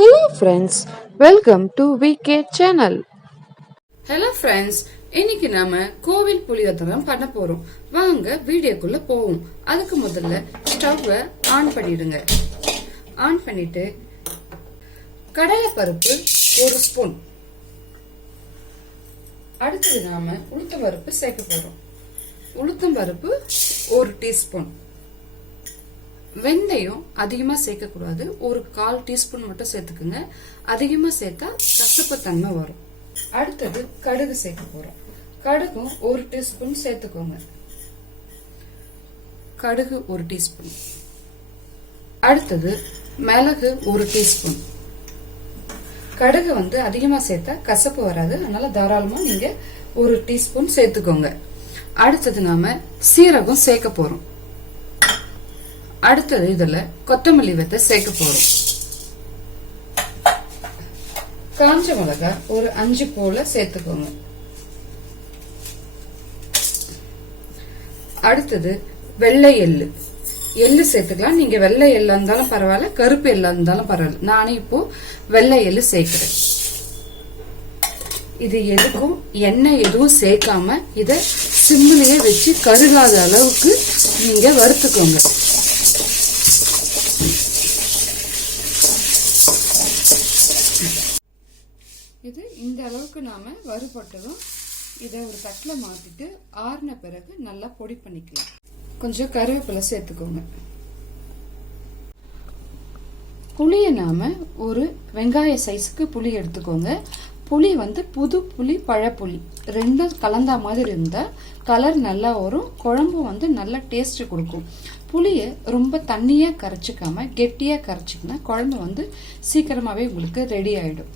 Hello friends, welcome to VK channel. Hello friends, இன்னைக்கு நாம கோவில் புளியோதரை பண்ண போறோம். வாங்க வீடியோக்குள்ள போவோம். அதுக்கு முதல்ல ஸ்டவ்வை ஆன் பண்ணிடுங்க. ஆன் பண்ணிட்டு கடலை பருப்பு 1 ஸ்பூன், அடுத்தது நாம உளுத்தம் பருப்பு சேர்க்க போறோம். உளுத்தம் பருப்பு 1 டீஸ்பூன். வெந்தயம் அதிகமா சேர்க்க கூடாது, ஒரு 1/4 டீஸ்பூன் மட்டும் சேர்த்துக்குங்க. அதிகமா சேர்த்தா கசப்பு தன்மை வரும். அடுத்தது கடுகு சேர்க்க போறோம். கடுகும் 1 டீஸ்பூன் சேர்த்துக்கோங்க. கடுகு 1 டீஸ்பூன். அடுத்தது மிளகு 1 டீஸ்பூன். கடுகு அதிகமா சேர்த்தா கசப்பு வராது, அதனால தாராளமா நீங்க 1 டீஸ்பூன் சேர்த்துக்கோங்க. அடுத்தது நாம சீரகம் சேர்க்க போறோம். அடுத்தது இதுல கொத்தமல்லி விதை சேர்க்க போறோம். காஞ்ச மிளகாய் ஒரு 5 போல சேர்த்துக்கோங்க. அடுத்தது வெள்ளை எள்ளு சேர்த்துக்கலாம். நீங்க வெள்ளை எள்ளா இருந்தாலும் பரவாயில்ல, கருப்பு எள்ளா இருந்தாலும் பரவாயில்ல. நானே இப்போ வெள்ளை எள்ளு சேர்க்கிறேன். இது எதுக்கும் எண்ணெய் எதுவும் சேர்க்காம இத சிம்மிலேயே வச்சு கருகாத அளவுக்கு நீங்க வறுத்துக்கோங்க. இது இந்த அளவுக்கு நாம வறுபட்டதும் இதை ஒரு தட்டுல மாத்திட்டு ஆறின பிறகு நல்லா பொடி பண்ணிக்கலாம். கொஞ்சம் கருவேப்பிலை சேர்த்துக்கோங்க. புளிய நாம ஒரு வெங்காய சைஸுக்கு புளி எடுத்துக்கோங்க. புளி புது புளி பழப்புளி ரெண்டும் கலந்தா மாதிரி இருந்தா கலர் நல்லா வரும், குழம்பு நல்லா டேஸ்ட் கொடுக்கும். புளிய ரொம்ப தண்ணியா கரைச்சிக்காம கெட்டியா கரைச்சிக்கினா குழம்பு சீக்கிரமாவே உங்களுக்கு ரெடி ஆயிடும்.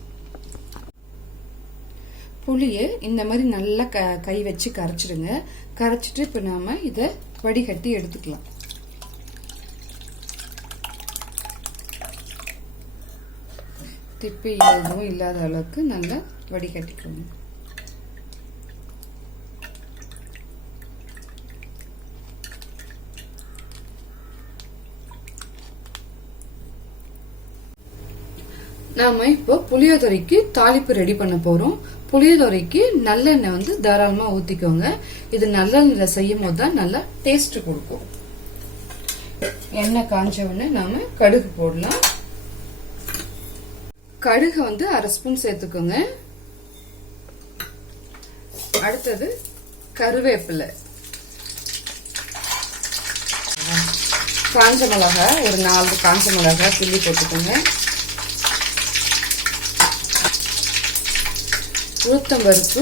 புளிய இந்த மாதிரி நல்லா கை வச்சு கரைச்சிடுங்க. கரைச்சிட்டு இப்ப நாம இத வடிகட்டி எடுத்துக்கலாம். திப்பி எதுவும் இல்லாத அளவுக்கு நல்லா வடிகட்டிக்கோங்க. நாம இப்போ புளியோதரைக்கு தாளிப்பு ரெடி பண்ண போறோம். புளியோதரைக்கு நல்லெண்ணெய் தாராளமா ஊத்திக்கோங்க. இது நல்லெண்ணெயில செய்யும் போது தான் நல்லா டேஸ்ட் கொடுக்கும். எண்ணெய் காஞ்ச உடனே நாம கடுகு போடலாம். கடுகு 1/2 ஸ்பூன் சேர்த்துக்கோங்க. அடுத்தது கருவேப்பிலை, காஞ்ச மிளகாய் ஒரு 4 காஞ்ச மிளகாய் கிள்ளி போட்டுக்கோங்க. உளுத்தம் பருப்பு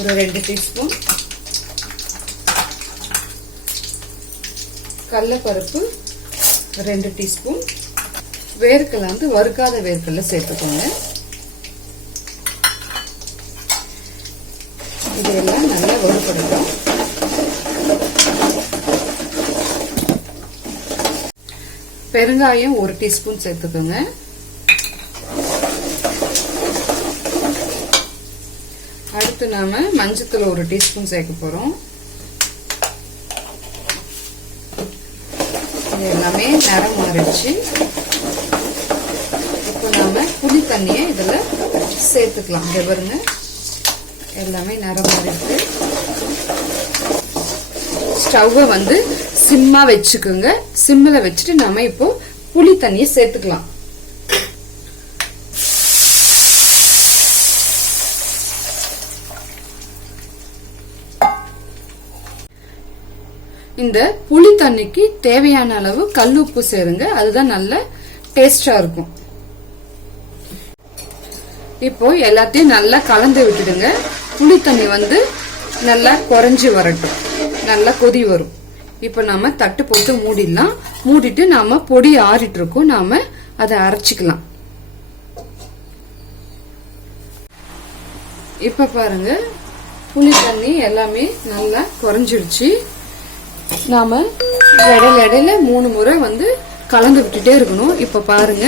ஒரு 2 டீஸ்பூன். கடலைப்பருப்பு 2 டீஸ்பூன். வேர்க்கடலை வறுக்காத வேர்க்கடலை சேர்த்துக்கோங்க. இதெல்லாம் நல்லா வறுபடட்டும். பெருங்காயம் 1 டீஸ்பூன் சேர்த்துக்கோங்க. அடுத்து நாம மஞ்சத்தூள் 1 டீஸ்பூன் சேர்க்க போறோம். இது எல்லாமே நிறம் மாறிடுச்சு. இப்போ நாம புளி தண்ணியை இதுல சேர்த்துக்கலாம். இங்க பாருங்க, எல்லாமே நிறம் மாறிடுச்சு. ஸ்டவ்வை சிம்மா வச்சுக்கோங்க. சிம்மில் வச்சுட்டு நாம இப்போ புளி தண்ணியை சேர்த்துக்கலாம். இந்த புளி தண்ணிக்கு தேவையான அளவு கல் உப்பு சேருங்க, அதுதான் நல்ல டேஸ்டா இருக்கும். இப்போ எல்லாத்தையும் நல்லா கலந்து விட்டுடுங்க. புளி தண்ணி நல்லா குறைஞ்சு வரட்டும், நல்லா கொதி வரும். இப்ப நாம தட்டு போட்டு மூடிடலாம். மூடிட்டு நாம பொடி ஆறிட்டு இருக்கோம், நாம அதை அரைச்சிக்கலாம். இப்ப பாருங்க, புளி தண்ணி எல்லாமே நல்லா குறைஞ்சிடுச்சு. நாம இடையில 3 முறை கலந்து விட்டுட்டே இருக்கணும். இப்ப பாருங்க,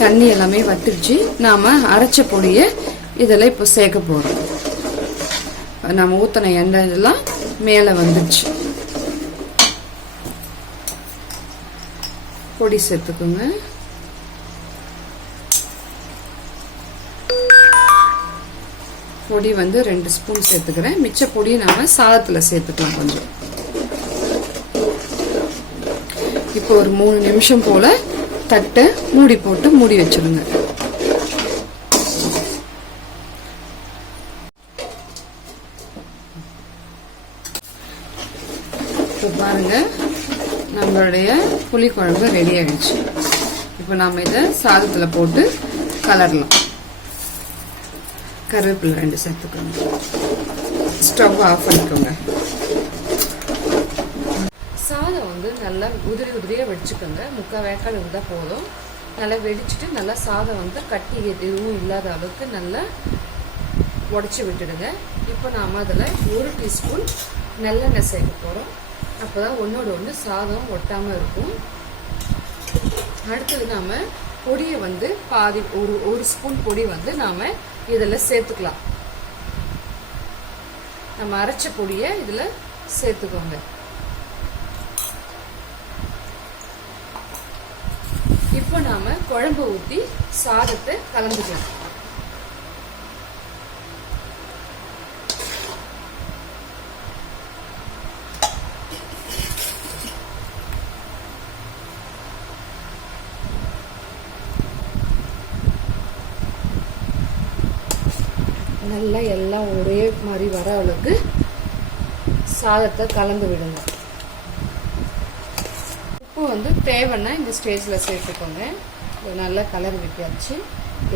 தண்ணி எல்லாமே வத்திடுச்சு. நாம அரைச்ச பொடிய இதெல்லாம் இப்ப சேர்க்க போறோம். நாம ஊத்தின எண்ணெய் இதெல்லாம் மேல வந்துடுச்சு. பொடி சேர்த்துக்கோங்க. பொடி வந்து 2 ஸ்பூன் சேர்த்துக்கிறேன். மிச்ச பொடியை நாம சாதத்தில் சேர்த்துக்கலாம் கொஞ்சம். இப்போ ஒரு 3 நிமிஷம் போல தட்டை மூடி போட்டு மூடி வச்சிடுங்க. இப்போ பாருங்க, நம்மளுடைய புளிக்குழம்பு ரெடி ஆயிடுச்சு. இப்போ நாம இதை சாதத்தில் போட்டு கலரலாம். கருவேப்பிலை 2 சேர்த்துக்கோங்க. ஸ்டவ் ஆஃப் பண்ணிக்கோங்க. சாதம் வந்து நல்லா உதிரியாக வெடிச்சுக்கோங்க. 3/4 வேக்காடு இருந்தால் போதும். நல்லா வெடிச்சுட்டு நல்லா சாதம் வந்து கட்டி எதுவும் இல்லாத அளவுக்கு நல்லா உடச்சி விட்டுடுங்க. இப்போ நாம் அதில் 1 டீஸ்பூன் நல்லெண்ணெய் சேர்க்க போகிறோம். அப்போ தான் ஒன்றோட ஒன்று சாதம் ஒட்டாமல் இருக்கும். அடுத்தது நாம் பொடியை வந்து பாதி ஒரு ஸ்பூன் பொடி வந்து நாம் இதில் சேர்த்துக்கலாம். நம்ம அரைச்ச பொடியை இதில் சேர்த்துக்கோங்க. இப்போ நாம குழம்பு ஊற்றி சாதத்தை கலந்துக்கலாம். நல்லா எல்லாம் ஒரே மாதிரி வர அளவுக்கு சாதத்தை கலந்து விடுங்க. உப்பு வந்து தேவைன்னா இந்த ஸ்டேஜில் சேர்த்துக்கோங்க. நல்லா கலர் விட்டாச்சு.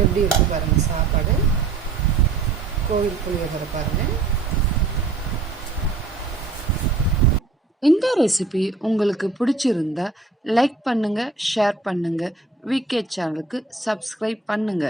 எப்படி இருக்கு பாருங்க சாப்பாடு. கோவில் புளியோதரை பாருங்க. இந்த ரெசிபி உங்களுக்கு பிடிச்சிருந்தா லைக் பண்ணுங்க, ஷேர் பண்ணுங்க, விகே சேனலுக்கு சப்ஸ்கிரைப் பண்ணுங்க.